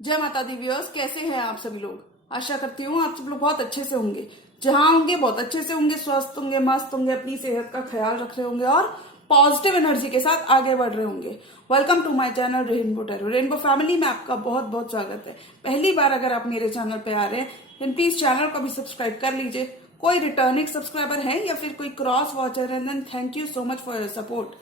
जय माता the viewers, कैसे हैं आप सभी लोग। आशा करती हूँ आप सब लोग बहुत अच्छे से होंगे। जहां होंगे बहुत अच्छे से होंगे, स्वस्थ होंगे, मस्त होंगे, अपनी सेहत का ख्याल रख रहे होंगे और पॉजिटिव एनर्जी के साथ आगे बढ़ रहे होंगे। Welcome to my channel rainbow tarot. Rainbow family में आपका बहुत बहुत स्वागत है। पहली बार अगर आप मेरे चैनल पे आ रहे हैं देन प्लीज चैनल को भी सब्सक्राइब कर लीजिए। कोई रिटर्निंग सब्सक्राइबर है या फिर कोई क्रॉस वॉचर है then thank you so much for your support.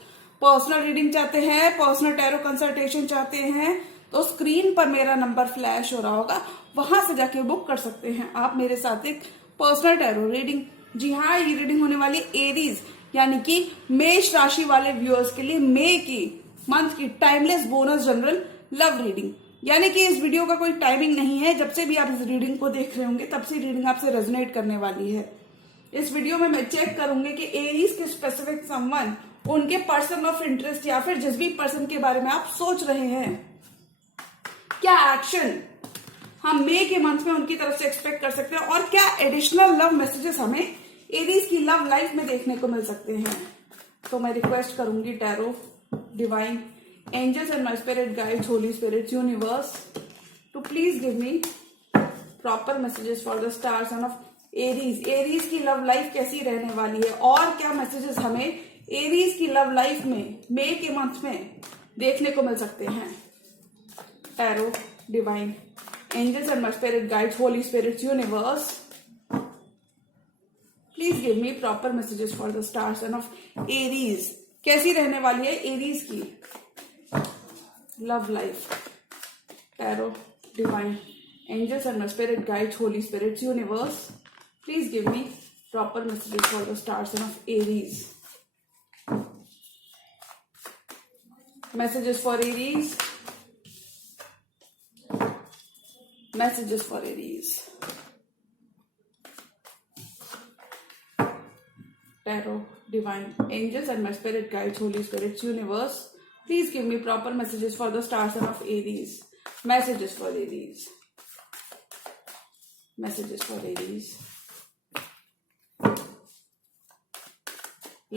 Personal reading चाहते हैं, पर्सनल टैरो कंसल्टेशन चाहते हैं तो स्क्रीन पर मेरा नंबर फ्लैश हो रहा होगा, वहां से जाके बुक कर सकते हैं आप मेरे साथ एक पर्सनल टैरो रीडिंग। जी हाँ, ये रीडिंग होने वाली एरीज यानी कि मेष राशि वाले व्यूअर्स के लिए मई की मंथ की timeless bonus general love reading. यानी कि इस वीडियो का कोई टाइमिंग नहीं है, जब से भी आप इस रीडिंग को देख रहे होंगे तब से रीडिंग आपसे रेजोनेट करने वाली है। इस वीडियो में मैं चेक करूंगी कि एरीज के स्पेसिफिक समवन, उनके पर्सन ऑफ इंटरेस्ट या फिर जिस भी पर्सन के बारे में आप सोच रहे हैं, क्या एक्शन हम मई के मंथ में उनकी तरफ से एक्सपेक्ट कर सकते हैं और क्या एडिशनल लव मैसेजेस हमें एरीज की लव लाइफ में देखने को मिल सकते हैं। तो मैं रिक्वेस्ट करूंगी tarot, divine, angels and my spirit guides, holy spirits, universe to please give me proper messages for the star sun of Aries. Aries की लव लाइफ कैसी रहने वाली है और क्या मैसेजेस हमें एरीज की लव लाइफ में मई के मंथ में देखने को मिल सकते हैं। Tarot, divine, angels and my spirit guides, holy spirits, universe please give me proper messages for the star sun of Aries. कैसी रहने वाली है एरीज की love life. Tarot, divine, angels and my spirit guides, holy spirits, universe please give me proper messages for the star sun of Aries. Messages for Aries. Messages for Aries. Tarot, Divine, Angels and my Spirit Guides, Holy Spirits, Universe. Please give me proper messages for the star sign of Aries. Messages for Aries. Messages for Aries.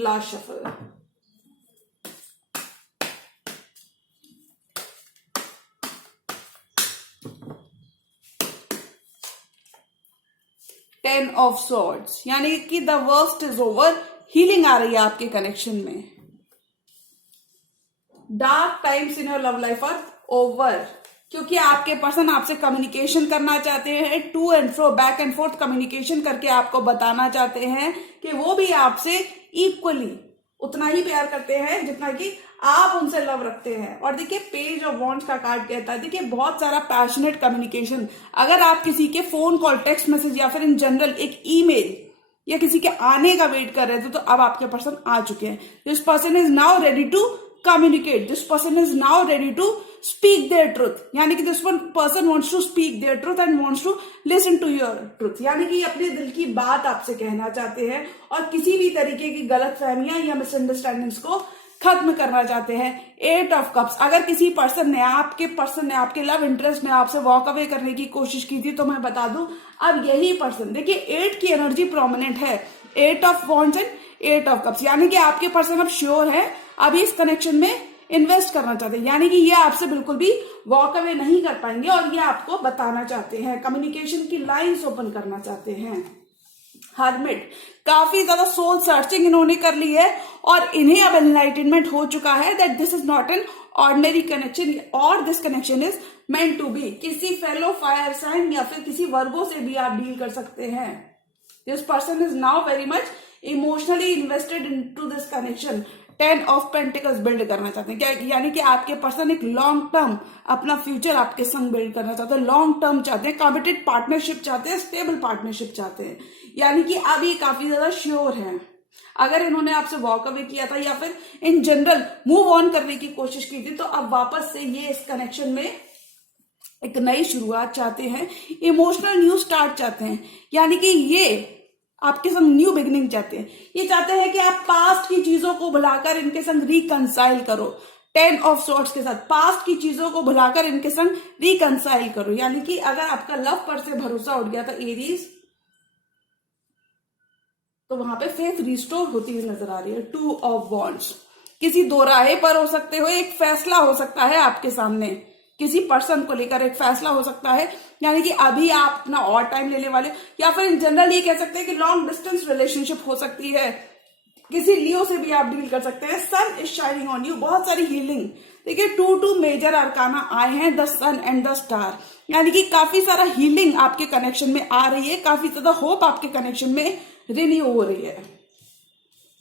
Last shuffle. Ten of swords यानी कि the worst is over, healing आ रही है आपके connection में। Dark times in your love life are over, क्योंकि आपके person आपसे कम्युनिकेशन करना चाहते हैं, to and fro, back and forth communication करके आपको बताना चाहते हैं कि वो भी आपसे इक्वली उतना ही प्यार करते हैं जितना कि आप उनसे लव रखते हैं। और देखिए पेज ऑफ वॉन्ड्स का कार्ड कहता है, देखिए बहुत सारा पैशनेट कम्युनिकेशन। अगर आप किसी के फोन कॉल, टेक्स्ट मैसेज या फिर इन जनरल एक ईमेल या किसी के आने का वेट कर रहे थे तो अब आपके पर्सन आ चुके हैं। This person is now ready to communicate, this person is now ready to speak their truth. यानी कि this person wants to speak their truth and wants to listen to your truth. यानी कि अपने दिल की बात आपसे कहना चाहते हैं और किसी भी तरीके की गलतफहमियां या मिसअंडरस्टैंडिंग्स को खत्म करना चाहते हैं। एट ऑफ कप्स, अगर किसी पर्सन ने आपके लव इंटरेस्ट में आपसे वॉक अवे करने की कोशिश की थी तो मैं बता दूं अब यही पर्सन, देखिए एट की एनर्जी प्रोमिनेंट है, eight of wands and eight of cups. यानी कि आपके पर्सन अब श्योर है, अभी इस कनेक्शन में इन्वेस्ट करना चाहते हैं। यानी कि ये आपसे बिल्कुल भी वॉक अवे नहीं कर पाएंगे और ये आपको बताना चाहते हैं, कम्युनिकेशन की लाइंस ओपन करना चाहते हैं। हर्मिट, काफी ज्यादा सोल सर्चिंग इन्होंने कर ली है और इन्हें अब एनलाइटनमेंट हो चुका है that this is not an ordinary connection और this connection is meant to be. किसी फेलो फायर साइन या फिर किसी वर्गो से भी आप डील कर सकते हैं। This person is now very much emotionally invested into this connection. 10 of pentacles build करना चाहते हैं, क्या यानी कि आपके पर्सन एक लॉन्ग टर्म अपना फ्यूचर आपके संग बिल्ड करना चाहते हैं, लॉन्ग टर्म चाहते हैं, कमिटेड पार्टनरशिप चाहते हैं, स्टेबल पार्टनरशिप चाहते हैं। यानी कि अब ये काफी ज्यादा श्योर हैं। अगर इन्होंने आपसे वॉक अवे किया था या फिर इन जनरल मूव ऑन करने की कोशिश की थी तो अब वापस से ये इस कनेक्शन में एक नई शुरुआत चाहते हैं, इमोशनल न्यू स्टार्ट चाहते हैं। यानी कि ये आपके संग न्यू बिगिनिंग चाहते हैं। ये चाहते हैं कि आप पास्ट की चीजों को भुलाकर इनके संग रिकंसाइल करो। 10 ऑफ सॉर्ड्स के साथ पास्ट की चीजों को भुलाकर इनके संग रिकंसाइल करो। यानी कि अगर आपका लव पर से भरोसा उठ गया था एरीज, तो वहां पे फेथ रिस्टोर होती हुई नजर आ रही है। 2 ऑफ वॉन्ड्स, किसी दो राहे पर हो सकते हो, एक फैसला हो सकता है आपके सामने किसी पर्सन को लेकर एक फैसला हो सकता है, यानी कि अभी आप अपना और टाइम लेने वाले, या फिर इन जनरल ये कह सकते हैं कि लॉन्ग डिस्टेंस रिलेशनशिप हो सकती है, किसी लियो से भी आप डील कर सकते हैं। Sun is shining on you, बहुत सारी हीलिंग। देखिए 2 मेजर अरकाना आए हैं, the sun and the star, यानी कि काफी सारा हीलिंग आपके कनेक्शन में आ रही है, काफी ज्यादा होप आपके कनेक्शन में रिन्यू हो रही है।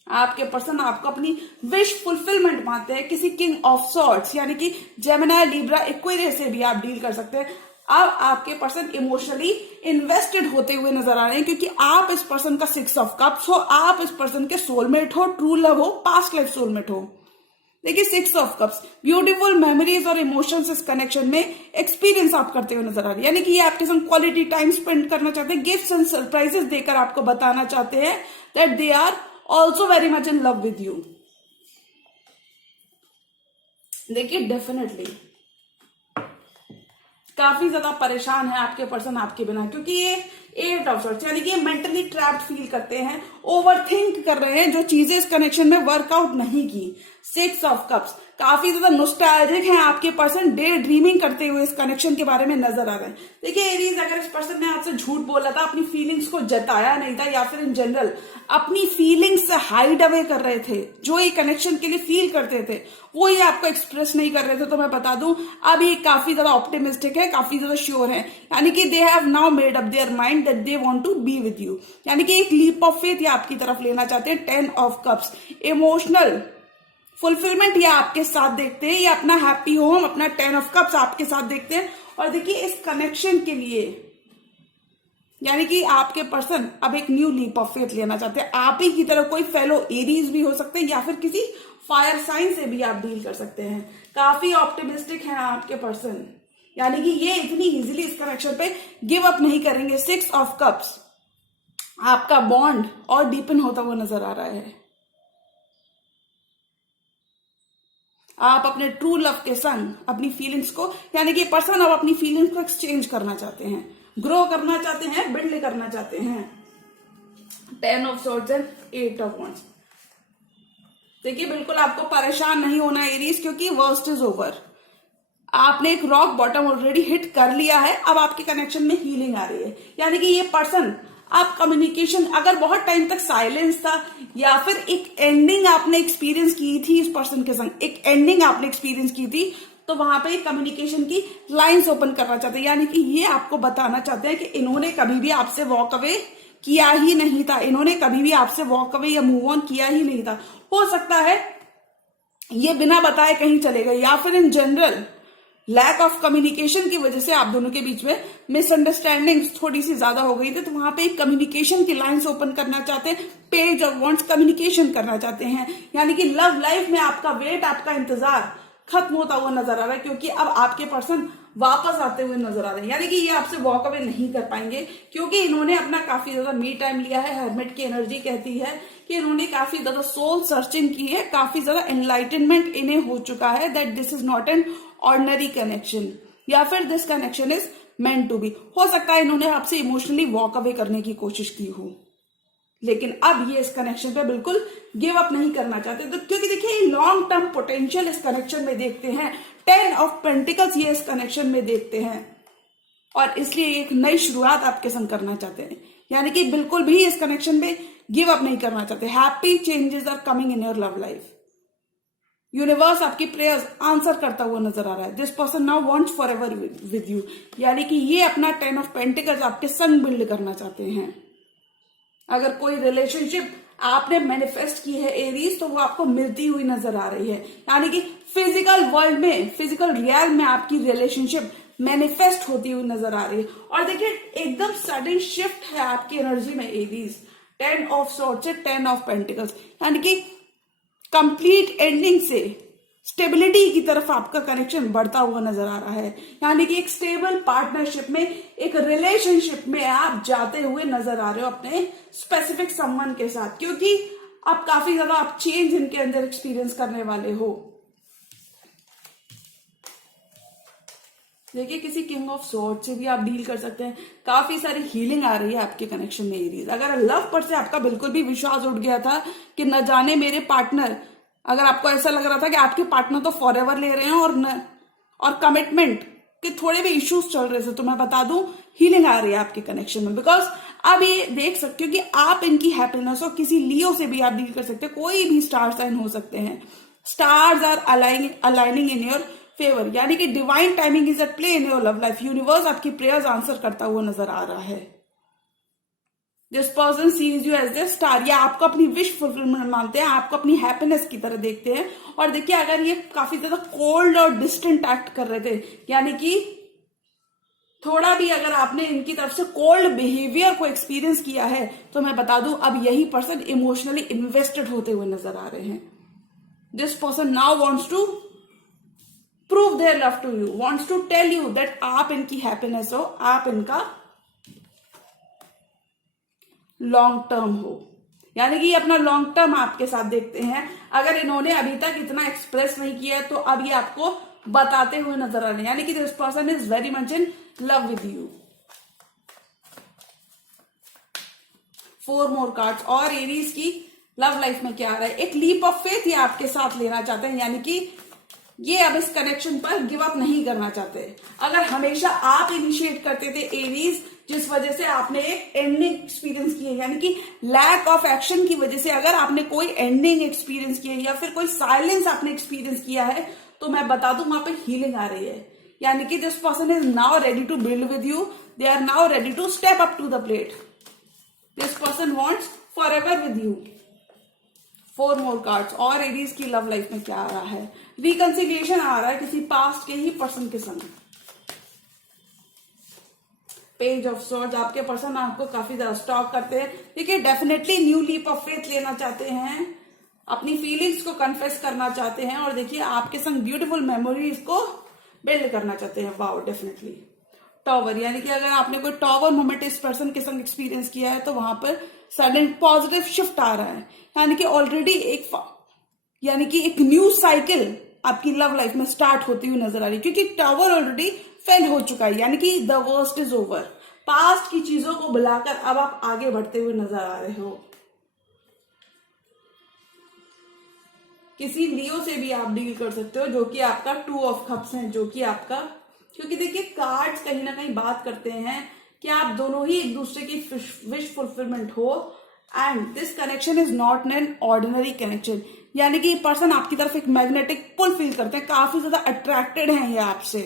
आपके पर्सन आपको अपनी विश फुलफिलमेंट मानते हैं, किसी किंग ऑफ सॉर्ट्स यानी कि जेमिनी, लिब्रा, एक्वेरियस से भी आप डील कर सकते हैं। अब आपके पर्सन इमोशनली इन्वेस्टेड होते हुए नजर आ रहे हैं, क्योंकि आप इस पर्सन का 6 ऑफ कप्स हो, आप इस पर्सन के सोलमेट हो, ट्रू लव हो, पास्ट लाइफ सोलमेट हो। देखिए 6 ऑफ कप्स, ब्यूटीफुल मेमोरीज और इमोशंस इस कनेक्शन में एक्सपीरियंस आप करते हुए नजर आ रही है, यानी कि ये आपके संग क्वालिटी टाइम स्पेंड करना चाहते हैं, गिफ्ट्स एंड सरप्राइजेस देकर आपको बताना चाहते हैं that they are also very much in love with you. देखिए डेफिनेटली काफी ज्यादा परेशान है आपके पर्सन आपके बिना, क्योंकि ये 8 ऑफ सॉर्ट्स यानी कि ये मेंटली ट्रैप्ड फील करते हैं, ओवर थिंक कर रहे हैं, जो चीजें इस कनेक्शन में वर्कआउट नहीं की। 6 ऑफ कप्स, काफी ज्यादा नॉस्टैल्जिक हैं आपके पर्सन, डे ड्रीमिंग करते हुए इस कनेक्शन के बारे में नजर आ रहे हैं। देखिए एरीज, अगर इस पर्सन ने आपसे झूठ बोला था, अपनी फीलिंग्स को जताया नहीं था, या फिर इन जनरल अपनी फीलिंग्स से हाइड अवे कर रहे थे, जो ये कनेक्शन के लिए फील करते थे वो ये आपको एक्सप्रेस नहीं कर रहे थे, तो मैं बता दूं अब ये काफी ज्यादा ऑप्टिमिस्टिक है, काफी ज्यादा श्योर है, यानी कि they have now made up their mind that they want to be with you, यानी कि एक लीप ऑफ फेथ ये आपकी तरफ लेना चाहते हैं। 10 ऑफ कप्स, इमोशनल फुलफिलमेंट ये आपके साथ देखते हैं, ये अपना हैप्पी होम, अपना 10 ऑफ कप्स आपके साथ देखते हैं। और देखिए इस कनेक्शन के लिए यानी कि आपके पर्सन अब एक न्यू लीप ऑफ फेथ लेना चाहते हैं, आप ही की तरह कोई फेलो एरीज भी हो सकते हैं, या फिर किसी फायर साइन से भी आप डील कर सकते हैं। काफी ऑप्टिमिस्टिक है आपके पर्सन, यानी कि ये इतनी इजीली इस कनेक्शन पे गिव अप नहीं करेंगे। 6 ऑफ कप्स, आपका बॉन्ड और डीपन होता हुआ नजर आ रहा है। आप अपने ट्रू लव के संग अपनी फीलिंग्स को, यानी कि पर्सन अब अपनी फीलिंग्स को एक्सचेंज करना चाहते हैं, ग्रो करना चाहते हैं, बिल्ड करना चाहते हैं। 10 of swords and 8 of wands. देखिए बिल्कुल आपको परेशान नहीं होना एरीज, क्योंकि वर्स्ट इज ओवर, आपने एक रॉक बॉटम ऑलरेडी हिट कर लिया है, अब आपके कनेक्शन में हीलिंग आ रही है, यानी कि ये पर्सन आप कम्युनिकेशन, अगर बहुत टाइम तक साइलेंस था, या फिर एक एंडिंग आपने एक्सपीरियंस की थी इस पर्सन के संग, एक एंडिंग आपने एक्सपीरियंस की थी, तो वहां पे कम्युनिकेशन की लाइंस ओपन करना चाहते हैं, यानी कि ये आपको बताना चाहते हैं कि इन्होंने कभी भी आपसे वॉक अवे किया ही नहीं था, इन्होंने कभी भी आपसे वॉक अवे या मूव ऑन किया ही नहीं था। हो सकता है ये बिना बताए कहीं चले गए, या फिर in general lack of communication की वजह से आप दोनों के बीच में मिसअंडरस्टैंडिंग थोड़ी सी ज्यादा हो गई थी, तो वहां पे एक कम्युनिकेशन की लाइंस ओपन करना चाहते हैं, पेज ऑफ वॉन्ट्स कम्युनिकेशन करना चाहते हैं, यानी कि लव लाइफ में आपका वेट, आपका इंतजार खत्म होता हुआ नजर आ रहा है, क्योंकि अब आपके पर्सन वापस आते हुए नजर आ रहे हैं, यानी कि ये आपसे वॉक अवे नहीं कर पाएंगे, क्योंकि इन्होंने अपना काफी ज्यादा मी टाइम लिया है। हर्मिट की एनर्जी कहती है कि इन्होंने काफी ज्यादा सोल सर्चिंग की है, काफी ज्यादा एनलाइटनमेंट इन्हें हो चुका है that this is not an ordinary connection, या फिर this connection is meant to be. हो सकता है इन्होंने आपसे इमोशनली वॉक अवे करने की कोशिश की हो, लेकिन अब ये इस कनेक्शन पे बिल्कुल गिव अप नहीं करना चाहते, तो क्योंकि देखिए लॉन्ग टर्म पोटेंशियल इस कनेक्शन में देखते हैं। 10 ऑफ पेंटिकल्स ये इस कनेक्शन में देखते हैं, और इसलिए एक नई शुरुआत आपके संग करना चाहते हैं, यानी कि बिल्कुल भी इस कनेक्शन में गिव अप नहीं करना चाहते। Happy changes are coming in your love life, universe आपकी प्रेयर्स आंसर करता हुआ नजर आ रहा है। This person now wants forever with you, यानी कि ये अपना 10 ऑफ पेंटिकल्स आपके संग बिल्ड करना चाहते हैं। अगर कोई रिलेशनशिप आपने मैनिफेस्ट की है एरीज, तो वो आपको मिलती हुई नजर आ रही है, यानी कि फिजिकल वर्ल्ड में, फिजिकल रियल में आपकी रिलेशनशिप मैनिफेस्ट होती हुई नजर आ रही है। और देखिए एकदम सडन शिफ्ट है आपकी एनर्जी में एरीज, 10 ऑफ सॉर्ड्स से 10 ऑफ पेंटिकल्स, यानी कि कंप्लीट एंडिंग से स्टेबिलिटी की तरफ आपका कनेक्शन बढ़ता हुआ नजर आ रहा है, यानी कि एक स्टेबल पार्टनरशिप में, एक रिलेशनशिप में आप जाते हुए नजर आ रहे हो अपने स्पेसिफिक सम्मान के साथ, क्योंकि आप काफी ज्यादा आप चेंज इनके अंदर एक्सपीरियंस करने वाले हो। देखिए किसी किंग ऑफ सॉर्ड से भी आप डील कर सकते हैं, काफी सारी हीलिंग आ रही है आपके कनेक्शन में एरीज। अगर लव पर से आपका बिल्कुल भी विश्वास उठ गया था कि न जाने मेरे पार्टनर, अगर आपको ऐसा लग रहा था कि आपके पार्टनर तो फॉरएवर ले रहे हैं और न और कमिटमेंट के थोड़े भी इश्यूज चल रहे थे, तो मैं बता दूं हीलिंग आ रही है आपके कनेक्शन में। बिकॉज आप ये देख सकते हो कि आप इनकी हैप्पीनेस और किसी लियो से भी आप डील कर सकते हो, कोई भी स्टार साइन हो सकते हैं। Stars are aligning in your favour, यानी कि divine timing is at play in your love life. Universe आपकी प्रेयर्स आंसर करता हुआ नजर आ रहा है। This person sees you as the star, या आपको अपनी विश फुलफिलमेंट मानते हैं, आपको अपनी हैप्पीनेस की तरह देखते हैं। और देखिए, अगर ये काफी ज्यादा कोल्ड और डिस्टेंट एक्ट कर रहे थे, यानी कि थोड़ा भी अगर आपने इनकी तरफ से कोल्ड बिहेवियर को एक्सपीरियंस किया है, तो मैं बता दूं अब यही पर्सन इमोशनली इन्वेस्टेड होते हुए नजर आ रहे हैं। This person now wants to prove their love to you, wants to tell you that आप इनकी हैप्पीनेस हो, आप इनका लॉन्ग टर्म हो, यानी कि ये अपना लॉन्ग टर्म आपके साथ देखते हैं। अगर इन्होंने अभी तक इतना एक्सप्रेस नहीं किया है, तो अब ये आपको बताते हुए नजर आ रहे हैं, यानी कि this person is very much in love with you. 4 more cards. और एरीज की लव लाइफ में क्या आ रहा है? एक लीप ऑफ फेथ ये आपके साथ लेना चाहते हैं, यानी कि ये अब इस कनेक्शन पर गिव अप नहीं करना चाहते। अगर हमेशा आप इनिशिएट करते थे एरीज, जिस वजह से आपने एक एंडिंग एक्सपीरियंस की है, यानी कि लैक ऑफ एक्शन की वजह से अगर आपने कोई एंडिंग एक्सपीरियंस किया है या फिर कोई साइलेंस आपने एक्सपीरियंस किया है, तो मैं बता दूं वहां पे हीलिंग आ रही है। यानी कि this person is now ready to build with you, they are now ready to step up to the plate. This person wants for ever with you. 4 more cards. और एरीज की लव लाइफ में क्या आ रहा है? Reconciliation आ रहा है किसी past के ही पर्सन के संग। Page of swords. आपके पर्सन आपको काफी ज्यादा स्टॉक करते हैं, देखिए definitely new leap of faith लेना चाहते हैं, अपनी फीलिंग्स को कन्फेस करना चाहते हैं, और देखिए आपके संग ब्यूटीफुल मेमोरीज को बिल्ड करना चाहते हैं। Wow, definitely. टॉवर, यानी कि अगर आपने कोई टॉवर मोमेंट इस पर्सन के संग एक्सपीरियंस किया है, तो वहां पर सडन पॉजिटिव शिफ्ट आ रहा है, यानी कि ऑलरेडी एक न्यू साइकिल आपकी लव लाइफ में स्टार्ट होती हुई नजर आ रही है, क्योंकि टॉवर ऑलरेडी फेल हो चुका है, यानी कि the worst is over. Past की चीजों को बुलाकर अब आप आगे बढ़ते हुए नजर आ रहे हो। किसी लियो से भी आप डील कर सकते हो, जो कि आपका 2 ऑफ कप्स है, जो कि आपका, क्योंकि देखिए कार्ड्स कहीं ना कहीं बात करते हैं कि आप दोनों ही एक दूसरे की विश फुलफिलमेंट हो, and this connection is not an ordinary connection, यानी कि पर्सन आपकी तरफ एक मैग्नेटिक पुल फील करते हैं, काफी ज्यादा अट्रैक्टेड हैं ये आपसे,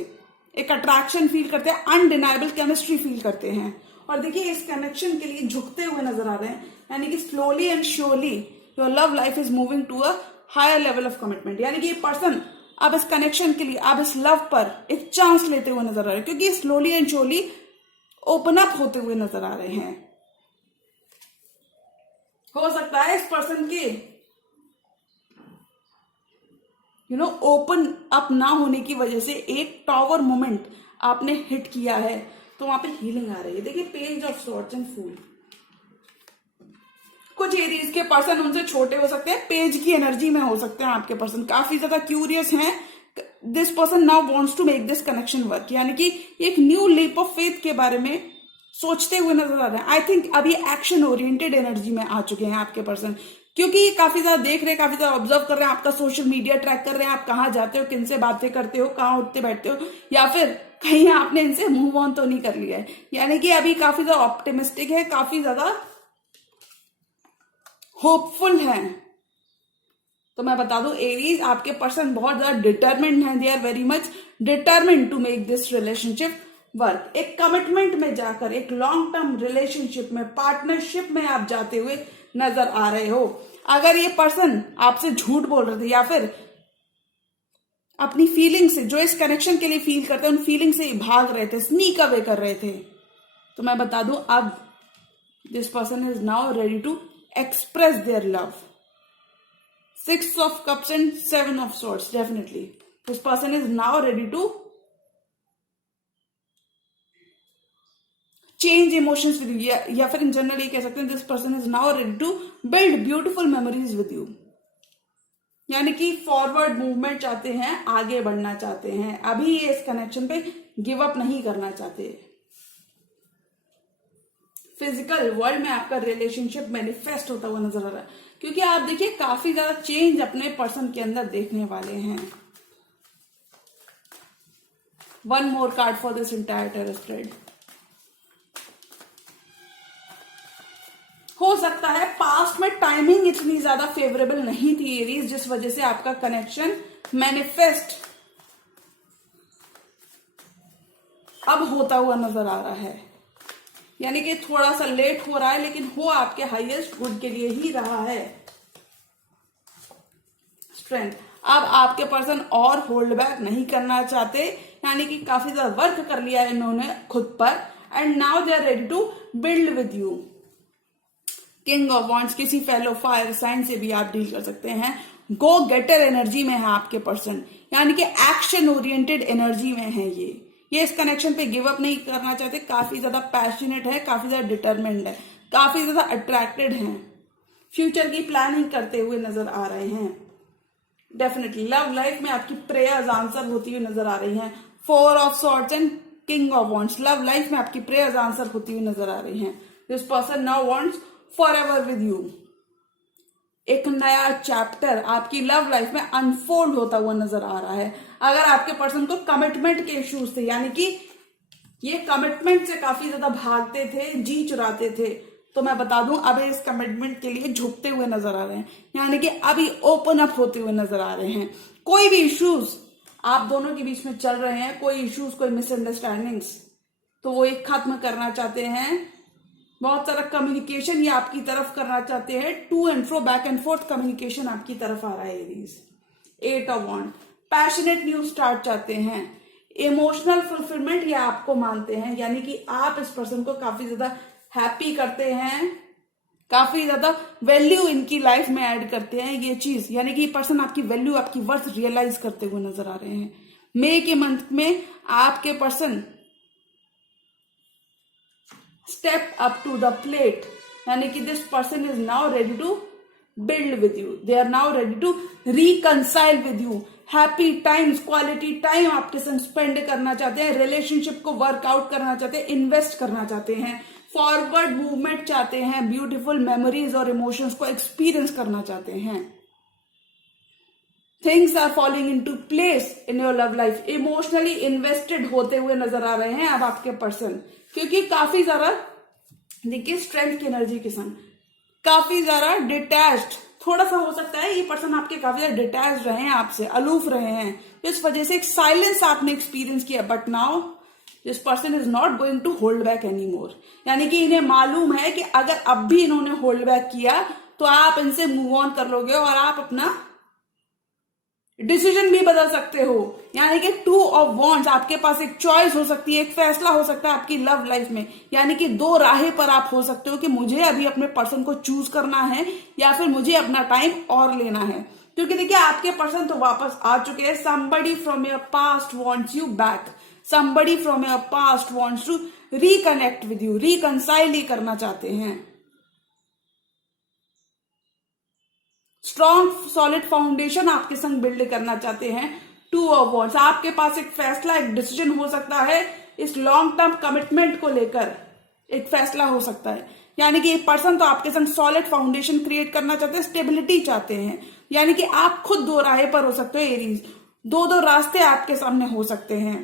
एक अट्रैक्शन फील करते हैं, अनडिनाइबल केमिस्ट्री फील करते हैं। और देखिए इस कनेक्शन के लिए झुकते हुए नजर आ रहे हैं, यानी कि slowly and surely your love life is moving to a higher level of commitment, यानी कि ये पर्सन अब इस कनेक्शन के लिए, अब इस लव पर एक चांस लेते हुए नजर आ रहे हैं, क्योंकि slowly and surely open up होते हुए नजर आ रहे हैं। हो सकता है इस पर्सन के ओपन अप ना होने की वजह से एक टॉवर मोमेंट आपने हिट किया है, तो वहां पे हीलिंग आ रही है। देखिए पेज ऑफ सॉर्ड्स एंड फूल। कुछ एरीज के पर्सन उनसे छोटे हो सकते हैं, पेज की एनर्जी में हो सकते हैं आपके पर्सन, काफी ज्यादा क्यूरियस हैं। This person now wants to make this connection work, यानी कि एक न्यू लीप ऑफ फेथ के बारे में सोचते हुए नजर आ रहे हैं। आई थिंक अभी एक्शन ओरिएंटेड एनर्जी में आ चुके हैं आपके पर्सन, क्योंकि ये काफी ज्यादा देख रहे हैं, काफी ज्यादा ऑब्जर्व कर रहे हैं, आपका सोशल मीडिया ट्रैक कर रहे हैं, आप कहाँ जाते हो, किन से बातें करते हो, कहाँ उठते बैठते हो, या फिर कहीं आपने इनसे मूव ऑन तो नहीं कर लिया है, यानी कि अभी काफी ज्यादा ऑप्टिमिस्टिक है, काफी ज्यादा होपफुल है। तो मैं बता दूं एरीज, आपके पर्सन बहुत ज्यादा डिटरमिन्ड हैं, they are very much determined to make this relationship work. एक कमिटमेंट में जाकर, एक लॉन्ग टर्म रिलेशनशिप में, पार्टनरशिप में आप जाते हुए नजर आ रहे हो। अगर ये पर्सन आपसे झूठ बोल रहे थे, या फिर अपनी फीलिंग से, जो इस कनेक्शन के लिए फील करते हैं, उन फीलिंग से भाग रहे थे, स्नीक अवे कर रहे थे, तो मैं बता दूं अब this person is now ready to express their love. 6 of cups and 7 of swords. Definitely this person is now ready to change emotions with you, या फिर इन जनरल ये कह सकते हैं this person is now ready to build beautiful memories with you, यानी कि forward movement चाहते हैं, आगे बढ़ना चाहते हैं, अभी ये इस कनेक्शन पे गिव अप नहीं करना चाहते। फिजिकल वर्ल्ड में आपका रिलेशनशिप मैनिफेस्ट होता हुआ नजर आ रहा है, क्योंकि आप देखिए काफी ज्यादा चेंज अपने पर्सन के अंदर देखने वाले हैं। One more card for this entire tarot spread. हो सकता है पास्ट में टाइमिंग इतनी ज्यादा फेवरेबल नहीं थी एरीज, जिस वजह से आपका कनेक्शन मैनिफेस्ट अब होता हुआ नजर आ रहा है। यानी कि थोड़ा सा लेट हो रहा है, लेकिन हो आपके हाईएस्ट गुड के लिए ही रहा है। स्ट्रेंथ, अब आपके पर्सन और होल्ड बैक नहीं करना चाहते, यानी कि काफी ज्यादा वर्क कर लिया है इन्होंने खुद पर, and now they are ready to build with you. King of wands, किसी फेलो फायर साइन से भी आप डील कर सकते हैं। गो गेटर एनर्जी में है आपके पर्सन, यानी कि एक्शन ओरिएंटेड एनर्जी में है ये इस कनेक्शन पे गिव अप नहीं करना चाहते, काफी ज्यादा पैशनेट है, काफी ज्यादा डिटरमिन्ड है, काफी ज्यादा अट्रैक्टेड हैं, फ्यूचर की प्लानिंग करते हुए नजर आ रहे हैं। डेफिनेटली लव लाइफ में आपकी प्रेयर्स आंसर होती हुई नजर आ रही हैं। 4 of swords and king of wands, love life में आपकी प्रेयर्स आंसर होती हुई नजर आ रही हैं। This person now wants forever with you. एक नया चैप्टर आपकी लव लाइफ में अनफोल्ड होता हुआ नजर आ रहा है। अगर आपके पर्सन को कमिटमेंट के इश्यूज थे, यानी कि ये कमिटमेंट से काफी ज्यादा भागते थे, जी चुराते थे, तो मैं बता दूं अब इस कमिटमेंट के लिए झुकते हुए नजर आ रहे हैं, यानी कि अभी ओपन अप होते हुए नजर आ रहे हैं। कोई भी इश्यूज आप दोनों के बीच में चल रहे हैं, कोई इश्यूज, कोई मिसअंडरस्टैंडिंग्स, तो वो एक खत्म करना चाहते हैं। बहुत सारा कम्युनिकेशन ये आपकी तरफ करना चाहते हैं। To and fro, back and forth communication आपकी तरफ आ रहा है Aries. 8 of wand, passionate new start चाहते हैं। इमोशनल फुलफिलमेंट ये आपको मानते हैं, यानी कि आप इस पर्सन को काफी ज्यादा हैप्पी करते हैं, काफी ज्यादा वैल्यू इनकी लाइफ में ऐड करते हैं ये चीज, यानी कि ये पर्सन आपकी वैल्यू, आपकी वर्थ रियलाइज करते हुए नजर आ रहे हैं। मई के मंथ में आपके person step up to the plate, यानी कि this person is now ready to build with you, they are now ready to reconcile with you. Happy times, quality time आपके संग स्पेंड करना चाहते हैं, रिलेशनशिप को वर्कआउट करना चाहते हैं, इन्वेस्ट करना चाहते हैं, फॉरवर्ड मूवमेंट चाहते हैं, ब्यूटीफुल मेमोरीज और इमोशंस को एक्सपीरियंस करना चाहते हैं। Things are falling in to place in your love life, emotionally invested होते हुए नजर आ रहे हैं अब आपके पर्सन, क्योंकि काफी ज्यादा देखिए स्ट्रेंथ की एनर्जी के संग काफी ज्यादा डिटैच्ड, थोड़ा सा हो सकता है ये पर्सन आपके काफी ज्यादा डिटैच्ड रहे हैं, आपसे अलूफ रहे हैं, इस वजह से एक साइलेंस आपने एक्सपीरियंस किया। But now this person is not going to hold back any more, यानी कि इन्हें मालूम है कि अगर अब भी इन्होंने होल्ड बैक किया तो आप इनसे मूव ऑन कर लोगे और आप अपना डिसीजन भी बदल सकते हो। यानी कि 2 ऑफ वॉन्ड्स, आपके पास एक चॉइस हो सकती है, एक फैसला हो सकता है आपकी लव लाइफ में, यानी कि 2 राहें पर आप हो सकते हो कि मुझे अभी अपने पर्सन को चूज करना है या फिर मुझे अपना टाइम और लेना है। क्योंकि देखिए आपके पर्सन तो वापस आ चुके हैं। somebody from your past wants you back, somebody from your past wants to reconnect with you, reconcile ही करना चाहते हैं। स्ट्रॉन्ग सॉलिड फाउंडेशन आपके संग बिल्ड करना चाहते हैं। 2 ऑफ वॉन्ड्स, आपके पास एक फैसला, एक डिसीजन हो सकता है, इस लॉन्ग टर्म कमिटमेंट को लेकर एक फैसला हो सकता है। यानी कि एक पर्सन तो आपके संग सॉलिड फाउंडेशन क्रिएट करना चाहते हैं, स्टेबिलिटी चाहते हैं, यानी कि आप खुद 2 राहे पर हो सकते हो एरीज, 2 रास्ते आपके सामने हो सकते हैं,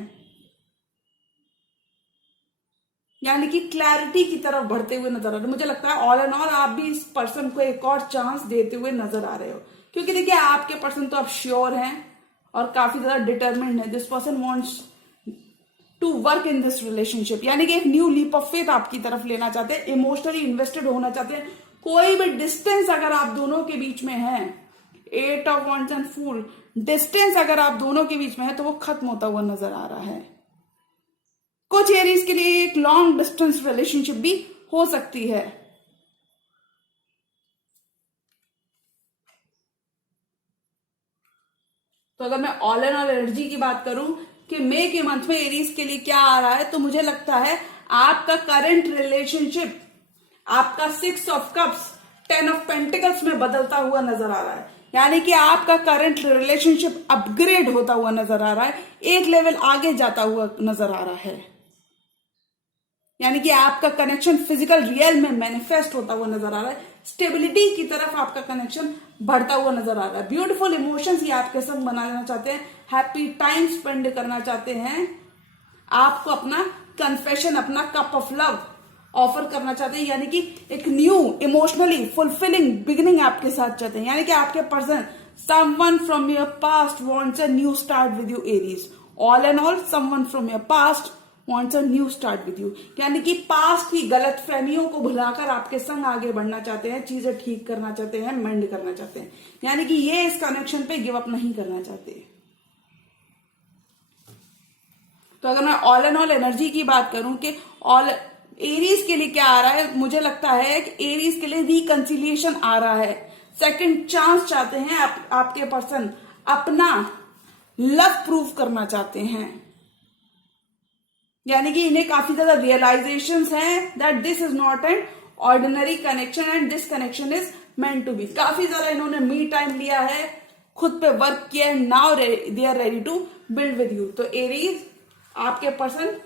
यानी कि क्लैरिटी की तरफ बढ़ते हुए नजर आ रहे हैं। मुझे लगता है ऑल एंड ऑल आप भी इस पर्सन को एक और चांस देते हुए नजर आ रहे हो, क्योंकि देखिए आपके पर्सन तो अब श्योर हैं और काफी ज्यादा डिटरमिन्ड है। This person wants to work in this relationship, यानी कि एक न्यू लीप ऑफ फेथ आपकी तरफ लेना चाहते हैं, इमोशनली इन्वेस्टेड होना चाहते हैं। कोई भी डिस्टेंस अगर आप दोनों के बीच में है, 8 of wands and fool, distance अगर आप दोनों के बीच में है तो वो खत्म होता हुआ नजर आ रहा है। कुछ एरीज के लिए एक लॉन्ग डिस्टेंस रिलेशनशिप भी हो सकती है। तो अगर मैं ऑल एंड ऑल एनर्जी की बात करूं कि मई के मंथ में एरीज के लिए क्या आ रहा है, तो मुझे लगता है आपका करंट रिलेशनशिप आपका 6 ऑफ कप्स 10 ऑफ पेंटिकल्स में बदलता हुआ नजर आ रहा है, यानी कि आपका करंट रिलेशनशिप अपग्रेड होता हुआ नजर आ रहा है, एक लेवल आगे जाता हुआ नजर आ रहा है। यानी कि आपका कनेक्शन फिजिकल रियल में मैनिफेस्ट होता हुआ नजर आ रहा है, स्टेबिलिटी की तरफ आपका कनेक्शन बढ़ता हुआ नजर आ रहा है। ब्यूटीफुल इमोशंस ये आपके संग बनाना चाहते हैं, हैप्पी टाइम स्पेंड करना चाहते हैं, आपको अपना कन्फेशन, अपना कप ऑफ लव ऑफर करना चाहते हैं, यानी कि एक न्यू इमोशनली फुलफिलिंग बिगिनिंग आपके साथ चाहते हैं। यानी कि आपके person, someone from your past wants a new start with you Aries. All and all, someone from your past wants a new start with you, यानी कि पास्ट की गलत फहमियों को भुलाकर आपके संग आगे बढ़ना चाहते हैं, चीजें ठीक करना चाहते हैं, मेंड करना चाहते हैं। यानी कि ये इस कनेक्शन पे गिव अप नहीं करना चाहते। तो अगर मैं ऑल एंड ऑल एनर्जी की बात करूं कि ऑल एरीज के लिए क्या आ रहा है, मुझे लगता है कि एरीज के लिए रिकंसिलिएशन आ रहा है। सेकंड चांस चाहते हैं आपके पर्सन, अपना लव प्रूव करना चाहते हैं। यानी कि इन्हें काफी ज्यादा रियलाइजेशंस हैं that this is not an ordinary connection and this connection is meant to be. काफी ज्यादा इन्होंने मी टाइम लिया है, खुद पे वर्क किया है, now they are ready to build with you. तो एरीज, आपके पर्सन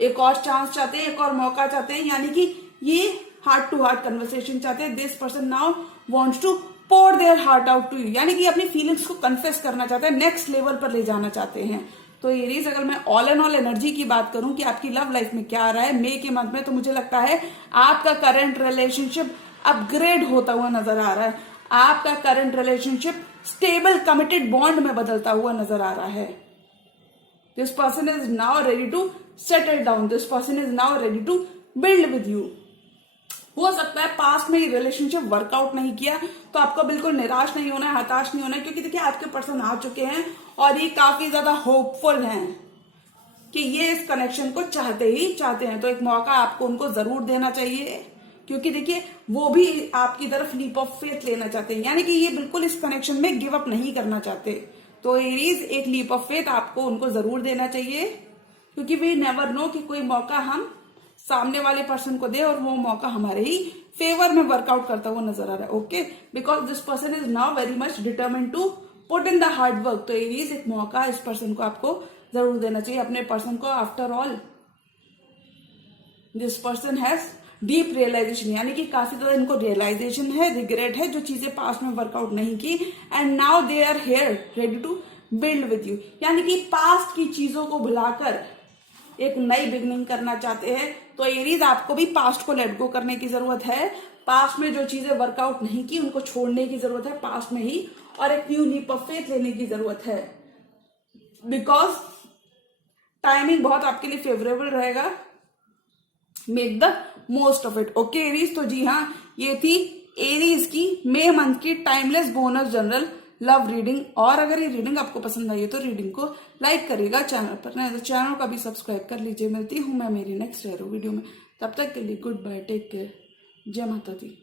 एक और चांस चाहते हैं, एक और मौका चाहते हैं, यानी कि ये हार्ट टू हार्ट कन्वर्सेशन चाहते हैं। This person now wants to pour their heart out to you, यानी कि अपनी फीलिंग्स को कन्फेस करना चाहते हैं, नेक्स्ट लेवल पर ले जाना चाहते हैं। तो एरीज, अगर मैं ऑल एंड ऑल एनर्जी की बात करूं कि आपकी लव लाइफ में क्या आ रहा है मई के मंथ में, तो मुझे लगता है आपका करंट रिलेशनशिप अपग्रेड होता हुआ नजर आ रहा है। आपका current relationship stable committed bond में बदलता हुआ नजर आ रहा है। This person is now ready to settle down, this person is now ready to build with you. हो सकता है पास्ट में ये रिलेशनशिप वर्कआउट नहीं किया, तो आपको बिल्कुल निराश नहीं होना है, हताश नहीं होना है, क्योंकि देखिए आपके पर्सन आ चुके हैं और ये काफी ज्यादा होपफुल हैं कि ये इस कनेक्शन को चाहते ही चाहते हैं। तो एक मौका आपको उनको जरूर देना चाहिए, क्योंकि देखिए वो भी आपकी तरफ लीप ऑफ फेथ लेना चाहते हैं, यानी कि ये बिल्कुल इस कनेक्शन में गिव अप नहीं करना चाहते। तो एरीज, एक लीप ऑफ फेथ आपको उनको जरूर देना चाहिए, क्योंकि वी नेवर नो कि कोई मौका हम सामने वाले पर्सन को दे और वो मौका हमारे ही फेवर में वर्कआउट करता हुआ नजर आ रहा है। Okay, because this person is now very much determined to put in the hard work. तो एरीज, एक मौका इस पर्सन को आपको जरूर देना चाहिए, अपने पर्सन को। After all this person has deep realisation, यानी कि काफी ज्यादा इनको रियलाइजेशन है, रिग्रेट है जो चीजें पास्ट में वर्कआउट नहीं की, and now they are here ready to build with you. यानी कि पास्ट की चीजों को भुलाकर एक नई बिगनिंग करना चाहते हैं। तो एरीज, आपको भी पास्ट को लेट गो करने की जरूरत है। पास्ट में जो चीजें वर्कआउट नहीं की उनको छोड़ने की जरूरत है पास्ट में ही, और एक न्यू लीप ऑफ फेथ लेने की जरूरत है, बिकॉज टाइमिंग बहुत आपके लिए फेवरेबल रहेगा। Make the most of it. Okay Aries, तो जी हाँ, ये थी एरीज की मई मंथ की timeless bonus general love reading. और अगर ये रीडिंग आपको पसंद आई है तो रीडिंग को लाइक करिएगा चैनल पर, नहीं तो चैनल का भी सब्सक्राइब कर लीजिए। मिलती हूँ मैं मेरी नेक्स्ट वीडियो में, तब तक के लिए गुड बाय, टेक केयर, जय माता दी।